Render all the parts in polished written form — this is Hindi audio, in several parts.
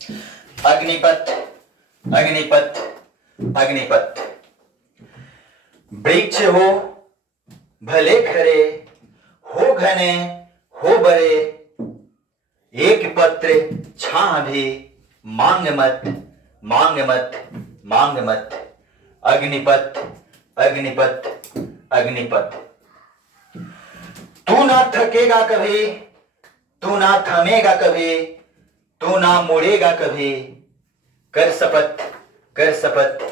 अग्निपथ अग्निपथ अग्निपथ। वृक्ष हो भले खरे, हो घने हो बड़े, एक पत्र छां भी मांग मत मांग मत मांग मत। अग्निपथ अग्निपथ अग्निपथ। तू ना थकेगा कभी, तू ना थमेगा कभी, तू ना मुड़ेगा कभी। कर शपथ कर शपथ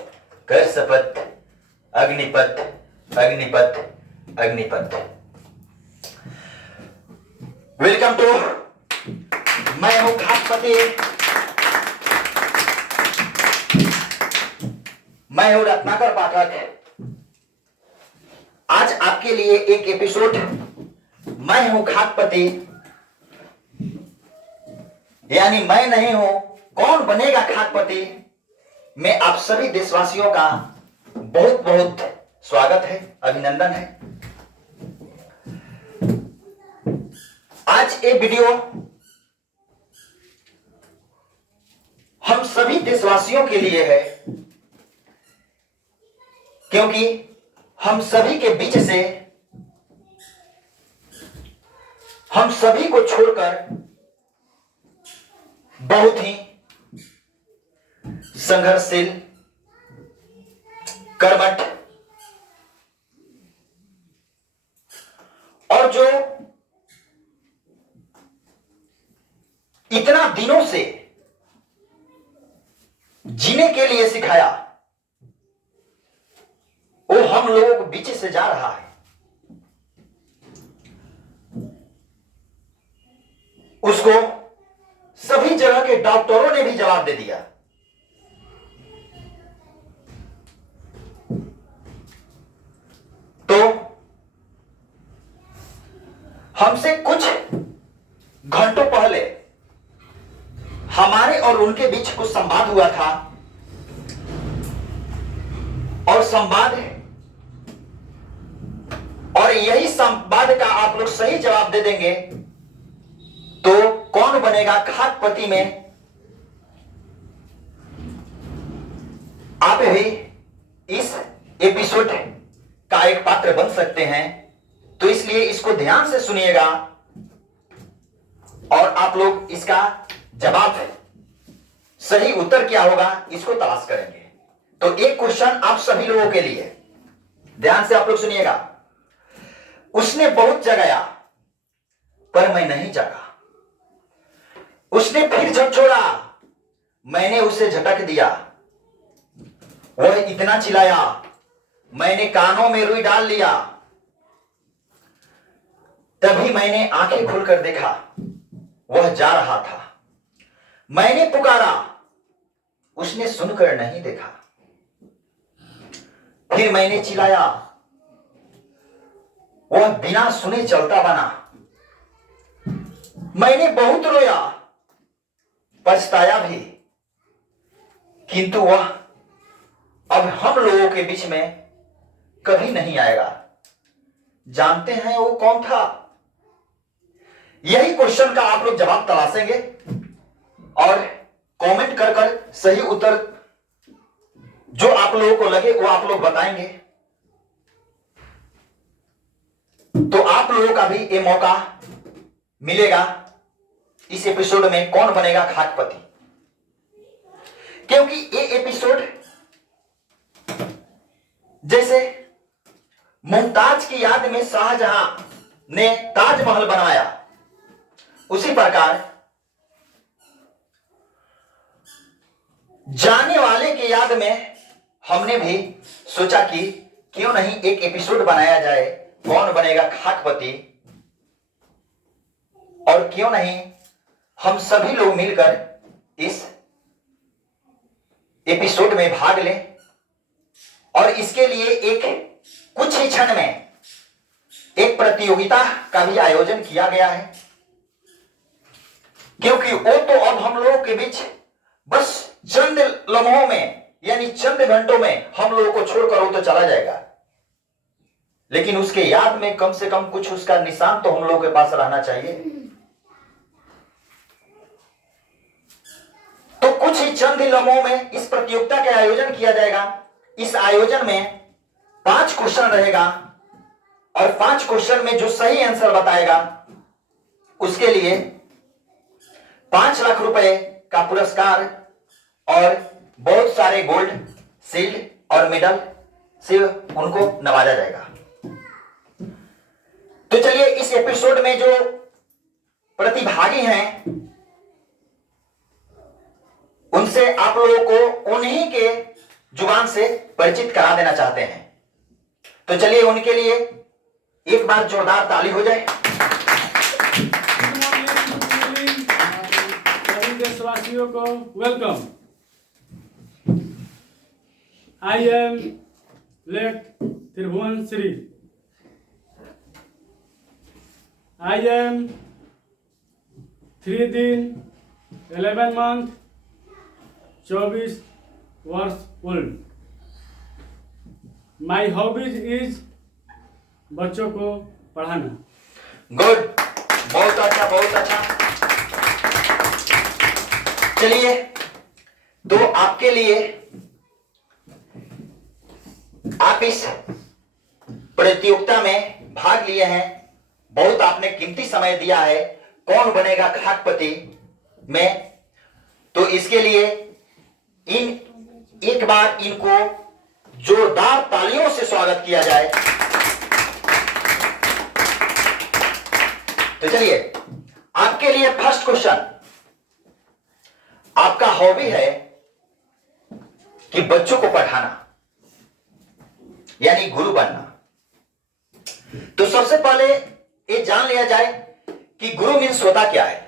कर शपथ। अग्निपथ अग्निपथ अग्निपथ। वेलकम टू मैं हूं खासपति, मैं हूं रत्नाकर पाठक। आज आपके लिए एक एपिसोड मैं हूं खासपति यानी मैं नहीं हूं कौन बनेगा खासपति में आप सभी देशवासियों का बहुत बहुत स्वागत है, अभिनंदन है। आज ये वीडियो हम सभी देशवासियों के लिए है, क्योंकि हम सभी के बीच से हम सभी को छोड़कर बहुत ही संघर्षशील, कर्मठ और जो इतना दिनों से जीने के लिए सिखाया, वो हम लोगों के बीच से जा रहा है। उसको सभी जगह के डॉक्टरों ने भी जवाब दे दिया। तो हमसे कुछ घंटों पहले हमारे और उनके बीच कुछ संवाद हुआ था, और संवाद और यही संवाद का आप लोग सही जवाब दे देंगे तो कौन बनेगा खासपति में आप भी इस एपिसोड का एक पात्र बन सकते हैं। तो इसलिए इसको ध्यान से सुनिएगा और आप लोग इसका जवाब, सही उत्तर क्या होगा, इसको तलाश करेंगे। तो एक क्वेश्चन आप सभी लोगों के लिए, ध्यान से आप लोग सुनिएगा। उसने बहुत जगाया पर मैं नहीं जागा, उसने फिर झकझोरा मैंने उसे झटक दिया, वह इतना चिल्लाया मैंने कानों में रुई डाल लिया, तभी मैंने आंखें खोलकर देखा वह जा रहा था। मैंने पुकारा उसने सुनकर नहीं देखा, फिर मैंने चिल्लाया वह बिना सुने चलता बना। मैंने बहुत रोया, पछताया भी, किंतु वह अब हम लोगों के बीच में कभी नहीं आएगा। जानते हैं वो कौन था? यही क्वेश्चन का आप लोग जवाब तलाशेंगे और कमेंट कर कर सही उत्तर जो आप लोगों को लगे वो आप लोग बताएंगे। तो आप लोगों का भी ये मौका मिलेगा इस एपिसोड में कौन बनेगा खासपति, क्योंकि ये एपिसोड जैसे मुमताज की याद में शाहजहां ने ताजमहल बनाया, उसी प्रकार जाने वाले की याद में हमने भी सोचा कि क्यों नहीं एक एपिसोड बनाया जाए कौन बनेगा खासपति, और क्यों नहीं हम सभी लोग मिलकर इस एपिसोड में भाग लें। और इसके लिए एक कुछ ही क्षण में एक प्रतियोगिता का भी आयोजन किया गया है, क्योंकि वो तो अब हम लोगों के बीच बस चंद लम्हों में यानी चंद घंटों में हम लोगों को छोड़कर वो तो चला जाएगा, लेकिन उसके याद में कम से कम कुछ उसका निशान तो हम लोगों के पास रहना चाहिए। तो चंद ही लम्हों में इस प्रतियोगिता का आयोजन किया जाएगा। इस आयोजन में 5 क्वेश्चन रहेगा और 5 क्वेश्चन में जो सही आंसर बताएगा उसके लिए 5 लाख रुपए का पुरस्कार और बहुत सारे गोल्ड, शील्ड और मेडल से उनको नवाजा जाएगा। तो चलिए इस एपिसोड में जो प्रतिभागी हैं उनसे आप लोगों को उन्हीं के जुबान से परिचित करा देना चाहते हैं। तो चलिए उनके लिए एक बार जोरदार ताली हो जाए। सभी देशवासियों को welcome. I am late Tribhuvan Shri. I am 3 दिन 11 मंथ 24 वर्ष ओल्ड। माई हॉबीज इज बच्चों को पढ़ाना। गुड, बहुत अच्छा, बहुत अच्छा। चलिए तो आपके लिए आप इस प्रतियोगिता में भाग लिए हैं, बहुत आपने कीमती समय दिया है कौन बनेगा खाकपति में। तो इसके लिए एक बार इनको जोरदार तालियों से स्वागत किया जाए। तो चलिए आपके लिए फर्स्ट क्वेश्चन, आपका हॉबी है कि बच्चों को पढ़ाना यानी गुरु बनना। तो सबसे पहले ये जान लिया जाए कि गुरु मीन्स होता क्या है।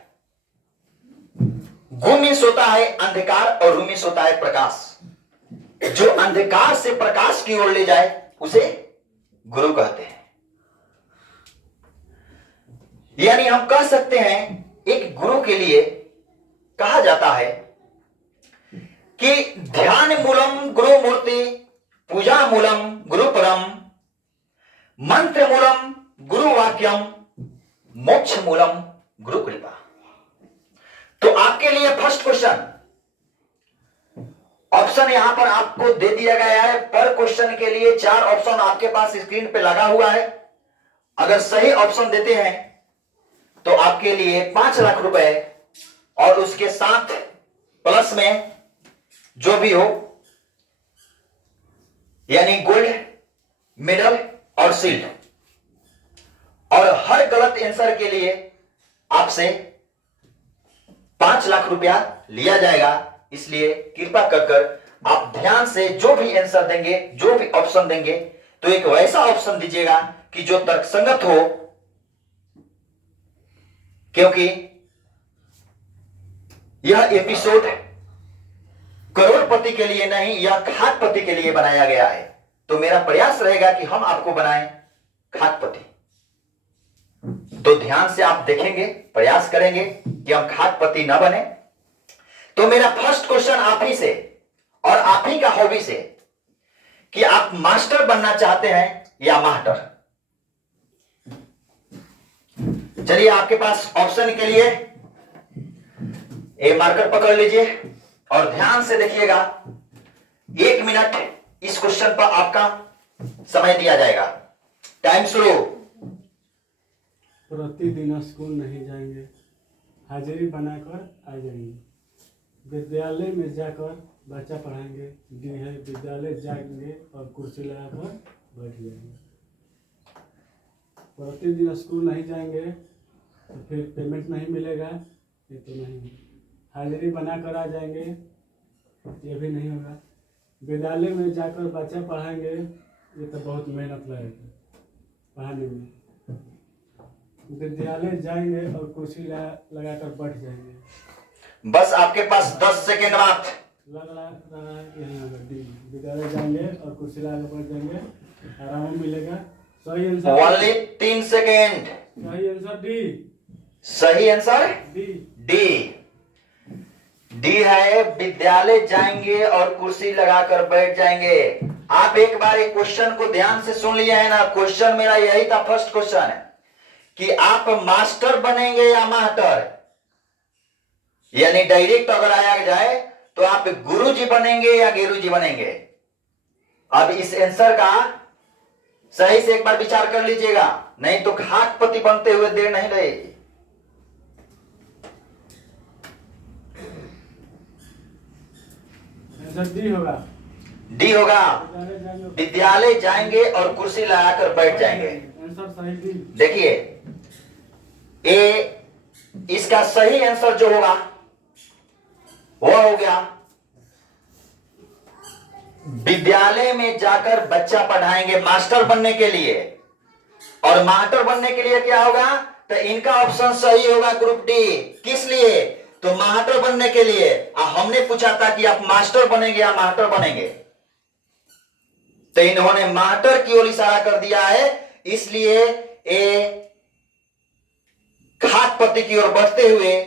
गुरु मीन्स होता है अंधकार और रू मीन्स होता है प्रकाश। जो अंधकार से प्रकाश की ओर ले जाए उसे गुरु कहते हैं। यानी हम कह सकते हैं एक गुरु के लिए कहा जाता है कि ध्यान मूलम गुरु मूर्ति, पूजा मूलम गुरु परम, मंत्र मूलम गुरु वाक्यम, मोक्ष मूलम गुरु कृपा। तो आपके लिए फर्स्ट क्वेश्चन, ऑप्शन यहां पर आपको दे दिया गया है। पर क्वेश्चन के लिए 4 ऑप्शन आपके पास स्क्रीन पे लगा हुआ है। अगर सही ऑप्शन देते हैं तो आपके लिए 5 लाख रुपए और उसके साथ प्लस में जो भी हो यानी गोल्ड, मेडल और शील्ड। और हर गलत आंसर के लिए आपसे 5 लाख रुपया लिया जाएगा। इसलिए कृपा कर आप ध्यान से जो भी आंसर देंगे, जो भी ऑप्शन देंगे, तो एक वैसा ऑप्शन दीजिएगा कि जो तर्कसंगत हो, क्योंकि यह एपिसोड करोड़पति के लिए नहीं, यह खाकपति के लिए बनाया गया है। तो मेरा प्रयास रहेगा कि हम आपको बनाएं खाकपति। तो ध्यान से आप देखेंगे, प्रयास करेंगे कि हम खाकपति न बने। तो मेरा फर्स्ट क्वेश्चन आप ही से और आप ही का हॉबी से कि आप मास्टर बनना चाहते हैं या मास्टर। चलिए आपके पास ऑप्शन के लिए एक मार्कर पकड़ लीजिए और ध्यान से देखिएगा। 1 मिनट इस क्वेश्चन पर आपका समय दिया जाएगा। टाइम शुरू। प्रतिदिन स्कूल नहीं जाएंगे, हाजिरी बनाकर आ जाएंगे। विद्यालय में जाकर बच्चा पढ़ाएंगे। डी है विद्यालय जाएंगे और कुर्सी लगाकर बैठ जाएंगे। प्रतिदिन स्कूल नहीं जाएंगे तो फिर पेमेंट नहीं मिलेगा, ये तो नहीं। हाजिरी बनाकर आ जाएंगे, ये भी नहीं होगा। विद्यालय में जाकर बच्चा पढ़ाएंगे, ये तो बहुत मेहनत लगेगा पढ़ाने में। विद्यालय जाएंगे और कुर्सी लगाकर बैठ जाएंगे। बस आपके पास 10 सेकेंड बात। लग रहा है यही होगा डी। विद्यालय जाएंगे और कुर्सी लगाकर बैठ जाएंगे, आराम मिलेगा। सही आंसर ओनली 3 सेकेंड। सही आंसर डी। सही आंसर डी। डी। डी है विद्यालय जाएंगे और कुर्सी लगाकर बैठ जाएंगे। आप एक बार एक क्वेश्चन को ध्यान से सुन लिया है ना। क्वेश्चन मेरा यही था, फर्स्ट क्वेश्चन है कि आप मास्टर बनेंगे या मास्टर। यानी डायरेक्ट अगर आया जाए तो आप गुरु जी बनेंगे या गेरू जी बनेंगे? अब इस आंसर का सही से एक बार विचार कर लीजिएगा, नहीं तो घाटपति बनते हुए देर नहीं लगेगी। आंसर डी होगा। डी होगा। विद्यालय जाएंगे। विद्यालय जाएंगे और कुर्सी लगाकर बैठ जाएंगे। आंसर सही डी। देखिए, ए इसका सही आंसर जो होगा वो हो गया विद्यालय में जाकर बच्चा पढ़ाएंगे मास्टर बनने के लिए। और मास्टर बनने के लिए क्या होगा? तो इनका ऑप्शन सही होगा ग्रुप डी। किस लिए? तो मास्टर बनने के लिए। हमने पूछा था कि आप मास्टर बनेंगे या मास्टर बनेंगे, तो इन्होंने मास्टर की ओर इशारा कर दिया है, इसलिए ए घाटपति की ओर बढ़ते हुए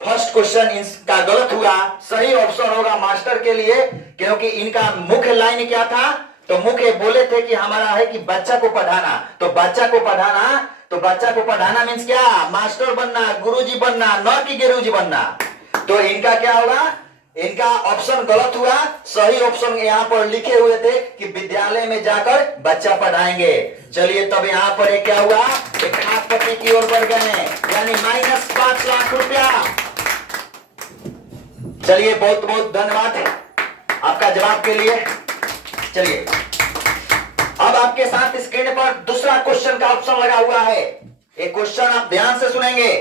फर्स्ट क्वेश्चन इनका गलत हुआ। सही ऑप्शन होगा मास्टर के लिए, क्योंकि इनका मुख्य लाइन क्या था? तो मुख्य बोले थे कि हमारा है कि बच्चा को पढ़ाना। तो बच्चा को पढ़ाना मीन्स क्या? मास्टर बनना, गुरुजी बनना, न कि गुरुजी बनना। तो इनका क्या होगा? इनका ऑप्शन गलत हुआ। सही ऑप्शन यहां पर लिखे हुए थे कि विद्यालय में जाकर बच्चा पढ़ाएंगे। चलिए, तब यहां पर क्या हुआ? एक घाटपति की ओर बढ़ गए, यानी -5 लाख रुपया। चलिए, बहुत बहुत धन्यवाद आपका जवाब के लिए। चलिए, अब आपके साथ स्क्रीन पर दूसरा क्वेश्चन का ऑप्शन लगा हुआ है। एक क्वेश्चन आप ध्यान से सुनेंगे।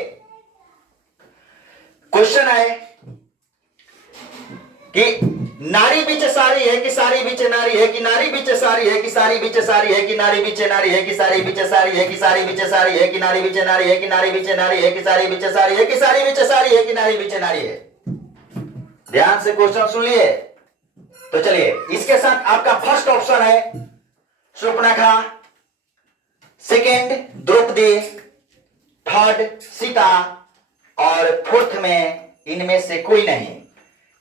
क्वेश्चन है कि नारी बीच सारी है कि सारी बीच नारी है, कि नारी बीच सारी है कि सारी बीच सारी है, कि नारी बीच नारी है कि सारी बीच सारी है, कि सारी बीच सारी है, कि नारी बीच नारी है, कि नारी बीच नारी है, कि सारी बीच सारी है, कि सारी बीच सारी है, कि नारी बीच नारी है। ध्यान से क्वेश्चन सुनिए। तो चलिए, इसके साथ आपका फर्स्ट ऑप्शन है शूर्पणखा, सेकेंड द्रौपदी, थर्ड सीता, और फोर्थ में इनमें से कोई नहीं।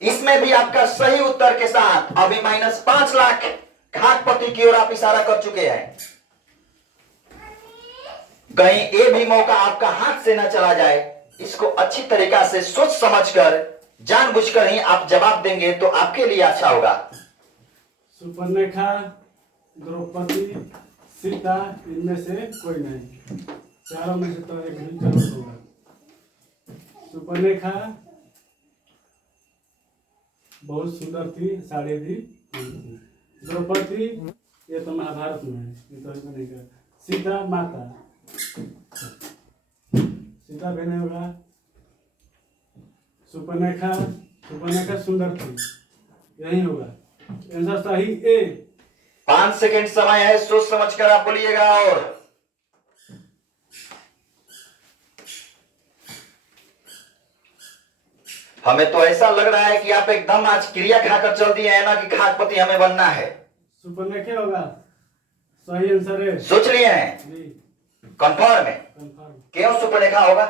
इसमें भी आपका सही उत्तर के साथ अभी -5 लाख घाटपति की ओर आप इशारा कर चुके हैं। कहीं ये भी मौका आपका हाथ से ना चला जाए, इसको अच्छी तरीका से सोच समझकर जानबूझकर ही आप जवाब देंगे तो आपके लिए अच्छा होगा। सुपर्णरेखा, द्रौपदी, सीता, इनमें से कोई नहीं। चारों में से तो एक भी जरूर होगा। सुपर्णरेखा बहुत सुंदर थी, साड़ी भी। द्रौपदी ये तो महाभारत में है, ये तो इसमें नहीं कर। सीता माता, सीता भी नहीं होगा। सुपर्णरेखा सुंदर थी, यही होगा आंसर सही ए। 5 सेकंड समय है, सोच समझकर आप बोलिएगा। और हमें तो ऐसा लग रहा है कि आप एकदम आज क्रिया खाकर चल दिए हैं ना कि घाटपति हमें बनना है। सुपर्णरेखा होगा, सही आंसर है। सोच लिए हैं? जी, कंफर्म है? कंफर्म। क्यों सुपर्णरेखा होगा?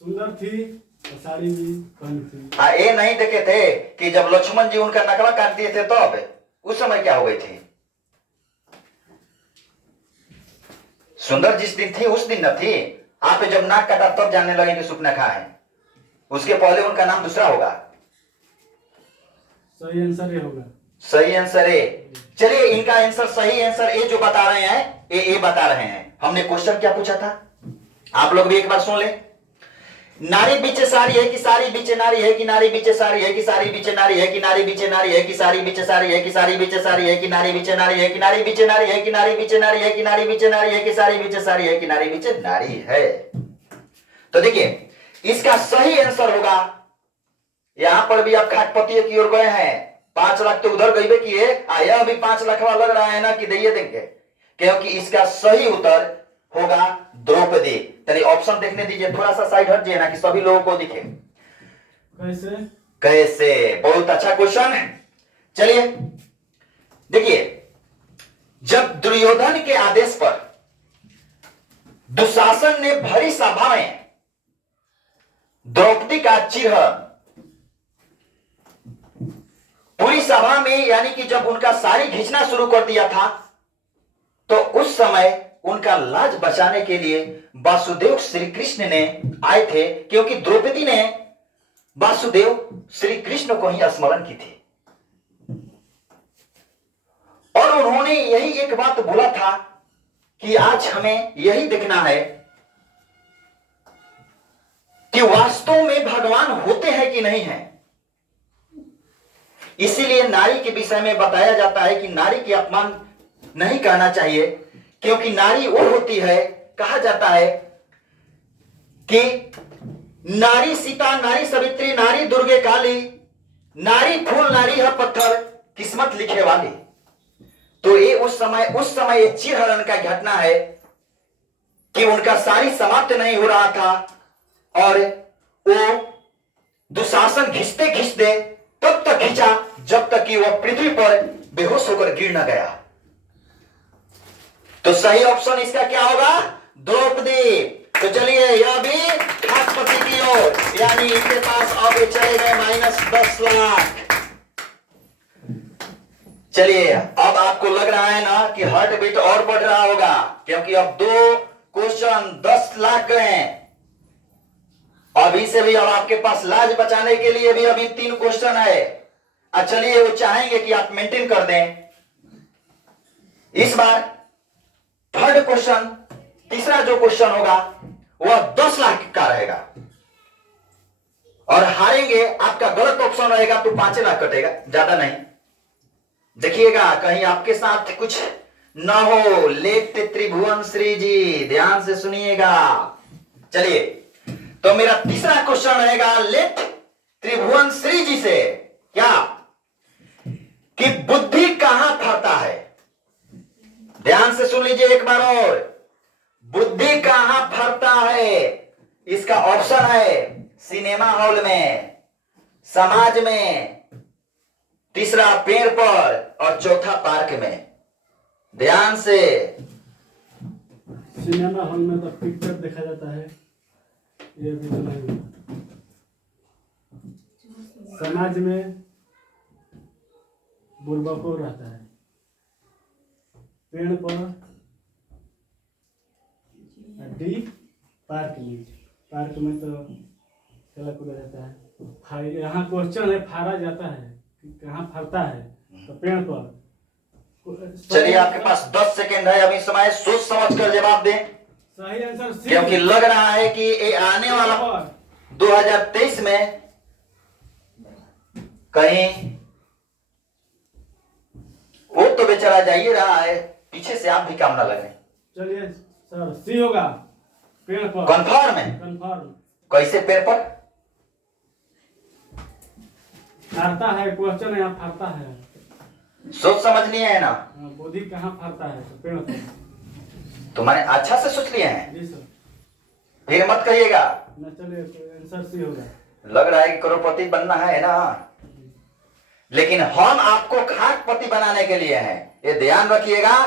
सुंदर थी और साड़ी भी पहनी थी। ये नहीं देखे थे कि जब लक्ष्मण जी उनका नकला काट दिए थे तब उस समय क्या हो गई थी? सुंदर जिस दिन थी उस दिन न थी। आप जब नाक काटा तब जानने लगे कि सुपर्णरेखा है, उसके पहले उनका नाम दूसरा होगा। सही आंसर ये होगा। सही आंसर ए। चलिए, इनका आंसर सही आंसर ए जो बता रहे हैं, ए बता रहे हैं। हमने क्वेश्चन क्या पूछा था, आप लोग भी एक बार सुन ले। नारी बीच सारी है कि सारी बीच नारी है, कि नारी बीच सारी है कि सारी बीच नारी है, कि नारी बीच नारी है कि सारी बीच सारी है, कि सारी बीच सारी है, कि नारी बीच नारी है, कि नारी बीच नारी है, कि नारी बीच नारी है, कि नारी बीच नारी है, कि सारी बीच सारी है, कि नारी बीच नारी है। तो देखिए, इसका सही आंसर होगा, यहां पर भी आप घाटपति की ओर गए हैं। 5 लाख तो उधर गए किए, यह भी 5 लाख लग रहा है ना कि दे देंगे, क्योंकि इसका सही उत्तर होगा द्रौपदी। चलिए, ऑप्शन देखने दीजिए, थोड़ा सा साइड हट जाइए ना कि सभी लोगों को दिखे। कैसे? कैसे? बहुत अच्छा क्वेश्चन है। चलिए देखिए, जब दुर्योधन के आदेश पर दुशासन ने भरी सभा में द्रौपदी का चिन्ह पूरी सभा में, यानी कि जब उनका साड़ी खींचना शुरू कर दिया था, तो उस समय उनका लाज बचाने के लिए वासुदेव श्री कृष्ण ने आए थे, क्योंकि द्रौपदी ने वासुदेव श्री कृष्ण को ही स्मरण की थी और उन्होंने यही एक बात बोला था कि आज हमें यही देखना है कि वास्तव में भगवान होते हैं कि नहीं है। इसीलिए नारी के विषय में बताया जाता है कि नारी के अपमान नहीं करना चाहिए, क्योंकि नारी वो होती है, कहा जाता है कि नारी सीता, नारी सवित्री, नारी दुर्गे काली, नारी फूल, नारी है पत्थर, किस्मत लिखे वाली। तो ये उस समय ये चीरहरण का घटना है कि उनका सारी समाप्त नहीं हो रहा था और वो दुशासन घिसते घिसते तब तक खींचा जब तक कि वह पृथ्वी पर बेहोश होकर गिर न गया। तो सही ऑप्शन इसका क्या होगा? द्रौपदी। तो चलिए यह भी खासपति की ओर, यानी इनके पास अब ये चले गए -10 लाख। चलिए अब आपको लग रहा है ना कि हार्ट बीट और बढ़ रहा होगा, क्योंकि अब 2 क्वेश्चन 10 लाख गए। अभी से भी अब आपके पास लाज बचाने के लिए भी अभी 3 क्वेश्चन है। चलिए वो चाहेंगे कि आप मेंटेन कर दें। इस बार थर्ड क्वेश्चन, तीसरा जो क्वेश्चन होगा वह 10 लाख का रहेगा और हारेंगे, आपका गलत ऑप्शन रहेगा तो 5 लाख कटेगा, ज्यादा नहीं। देखिएगा कहीं आपके साथ कुछ न हो। लेट त्रिभुवन श्री जी, ध्यान से सुनिएगा। चलिए तो मेरा तीसरा क्वेश्चन रहेगा लेट त्रिभुवन श्री जी से, क्या कि बुद्धि कहां फरता है? ध्यान से सुन लीजिए एक बार और, बुद्धि कहां फरता है? इसका ऑप्शन है सिनेमा हॉल में, समाज में, तीसरा पेड़ पर और चौथा पार्क में। ध्यान से। सिनेमा हॉल में तो पिक्चर देखा जाता है, ये भी तो नहीं। समाज में बुर्बकों रहता है, पेड़ पर, डी पार्क में तो खेला कूदा जाता है। यहाँ क्वेश्चन है फाड़ा जाता है कि कहाँ फरता है, तो पेड़ पर। चलिए आपके पास 10 सेकेंड है, अभी समय सोच समझ कर जवाब दें। सही आंसर सी, क्योंकि लग रहा है कि ये आने वाला 2023 में कहीं वो तो बेचारा जाइए रहा है, पीछे से आप भी काम ना लगे। चलिए सर सी होगा, पेड़ पर। कंफर्म है? कंफर्म। कैसे पेड़ पर? फरता है, क्वेश्चन यहाँ फरता है। सोच समझ लिए है ना? बुद्धि कहाँ फरता है? तो पेड़ पर। तो मैंने अच्छा से सोच लिए हैं, जी सर। फिर मत कहिएगा। न चलिए आंसर सी होगा। लग रहा है कि करोड़पति बनना है ना, लेकिन हम आपको खाकपति बनाने के लिए हैं, ये ध्यान रखिएगा।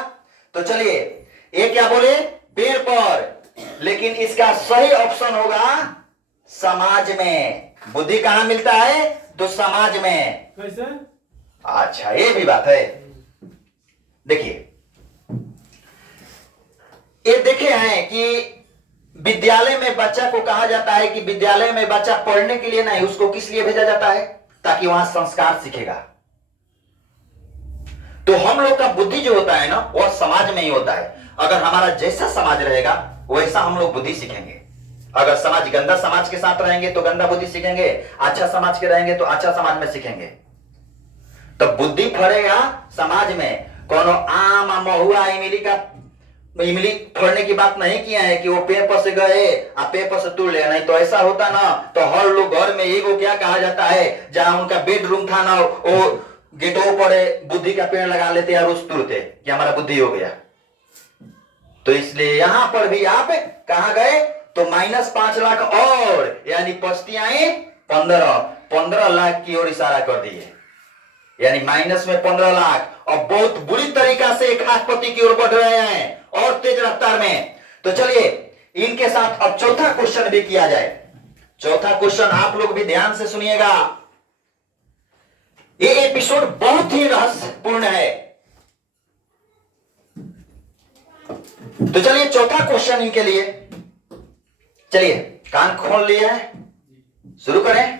तो चलिए ये क्या बोले? पेड़ पर, लेकिन इसका सही ऑप्शन होगा समाज में। बुद्धि कहां मिलता है? तो समाज में। कैसे? अच्छा ये भी बात है। देखिए ये देखे हैं कि विद्यालय में बच्चा को कहा जाता है कि विद्यालय में बच्चा पढ़ने के लिए नहीं, उसको किस लिए भेजा जाता है? ताकि वहां संस्कार सीखेगा। तो हम लोग का बुद्धि जो होता है ना, वह समाज में ही होता है। अगर हमारा जैसा समाज रहेगा वैसा हम लोग बुद्धि सीखेंगे। अगर समाज गंदा समाज के साथ रहेंगे तो गंदा बुद्धि सीखेंगे, अच्छा समाज के रहेंगे तो अच्छा समाज में सीखेंगे। तो बुद्धि फरेगा समाज में। कोनो आम महुआ इमली फड़ने की बात नहीं किया है कि वो पेड़ पर से गए आप पेड़ पर से तोड़ ले, नहीं तो ऐसा होता ना तो हर लोग घर में एगो क्या कहा जाता है, जहां उनका बेडरूम था ना, वो गेटों पर बुद्धि का पेड़ लगा लेते और रोज तोड़ते कि हमारा बुद्धि हो गया। तो इसलिए यहां पर भी आप कहां गए? तो -5 लाख और, यानी पस्ती आई 15 लाख की ओर इशारा कर दिए, यानी माइनस में 15 लाख। और बहुत बुरी तरीका से खासपति की ओर बढ़ रहे हैं और तेज रफ्तार में। तो चलिए इनके साथ अब चौथा क्वेश्चन भी किया जाए। चौथा क्वेश्चन आप लोग भी ध्यान से सुनिएगा, ये एपिसोड बहुत ही रहस्यपूर्ण है। तो चलिए चौथा क्वेश्चन इनके लिए, चलिए कान खोल लिए हैं, शुरू करें।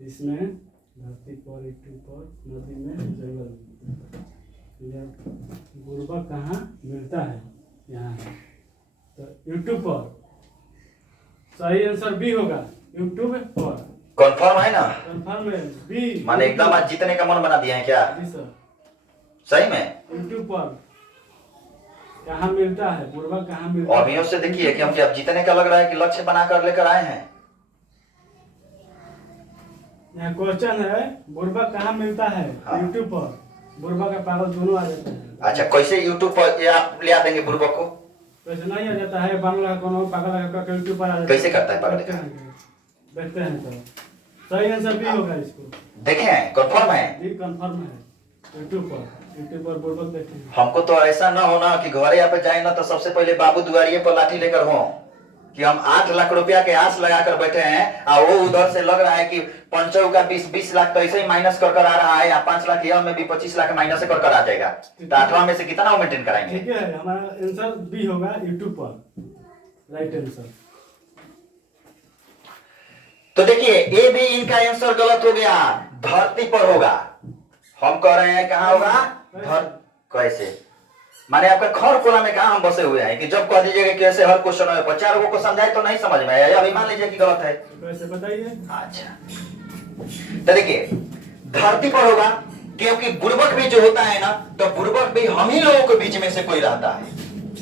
इसमें धरती पर, यूट्यूब पर, नदी में, जंगल में। बुर्बक कहाँ मिलता है? यहाँ है। तो यूट्यूब पर सही आंसर बी होगा, यूट्यूब पर। कंफर्म है ना? कंफर्म है, बी। माने एकदम आज जीतने का मन बना दिया है क्या? जी सर। सही में? यूट्यूब पर कहाँ मिलता है? बुर्बक कहाँ मिलता है? अभियों से देखिए क्योंकि अब जीतने का लग रहा है कि लक्ष्य बनाकर लेकर आए हैं। यहाँ क्वेश्चन है, बुर्बक कहाँ मिलता है? हाँ। यूट्यूब पर। बुर्बक का पागल दोनों आ जाते हैं। अच्छा, कैसे यूट्यूब पर ये आप ले आ देंगे बुर्बक को? वैसे नहीं आ जाता है, बांग्ला कोनो पागल का यूट्यूब पर आ जाता है। कैसे करता है पागल? देखते हैं सर। सही आंसर बी होगा इसको। देखे हैं? कंफर्म है? बी कंफर्म है। यूट्यूब पर बुर्बक देखे हैं। हमको तो ऐसा ना होना कि घरे यहाँ पे जाए ना तो सबसे पहले बाबू दुआरिये पर लाठी लेकर हो कि हम 8 लाख रुपया के आस लगाकर बैठे हैं और वो उधर से लग रहा है कि पंचों का 20 लाख तो ऐसे ही माइनस कर आ रहा है, या 5 लाख यह में भी 25 लाख माइनस कर आ जाएगा। तो 8वां में से कितना मेंटेन कराएंगे? ठीक है, हमारा आंसर बी होगा, यूट्यूब पर। Right answer. तो देखिए ए भी इनका आंसर गलत हो गया, धरती पर होगा। हम कह रहे हैं कहाँ होगा? कैसे? माने आपका खर कोला में कहा हम बसे हुए हैं कि जब कह दीजिएगा कैसे हर क्वेश्चन में 4 लोगों को समझाए तो नहीं समझ में आया, अभी मान लीजिए कि गलत है। वैसे बताइए। अच्छा, तो देखिए धरती पर होगा क्योंकि बुर्बक भी जो होता है ना, तो बुर्बक भी हम ही लोगों के बीच में से कोई रहता है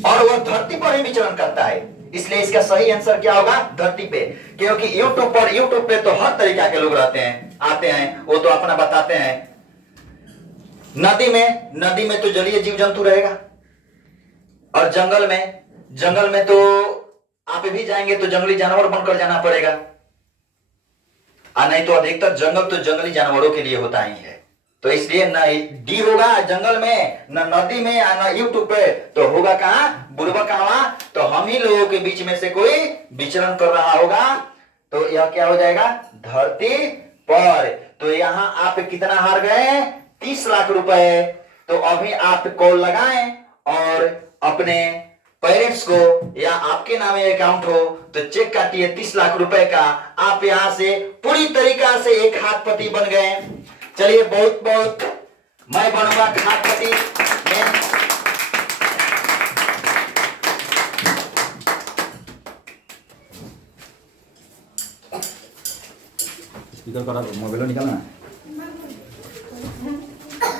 और वह धरती पर ही विचरण करता है, इसलिए इसका सही आंसर क्या होगा? धरती पे। क्योंकि यूट्यूब पे तो हर तरीका के लोग रहते हैं, आते हैं, वो तो अपना बताते हैं। नदी में तो जलीय जीव जंतु रहेगा और जंगल में तो आप भी जाएंगे तो जंगली जानवर बनकर जाना पड़ेगा, और नहीं तो अधिकतर जंगल तो जंगली जानवरों के लिए होता ही है। तो इसलिए न डी होगा जंगल में, न नदी में, न यूट्यूब पे, तो होगा कहां? बुर्बक कहां? तो हम ही लोगों के बीच में से कोई विचरण कर रहा होगा, तो यह क्या हो जाएगा? धरती पर। तो यहां आप कितना हार गए? 30 लाख रुपए। तो अभी आप कॉल लगाएं और अपने पेरेंट्स को या आपके नाम अकाउंट हो तो चेक काटिए 30 लाख रुपए का। आप यहां से पूरी तरीका से एक हाथपति बन गए। चलिए बहुत बहुत मैं बनूंगा हाथपति। स्पीकर करा, मोबाइल निकालना।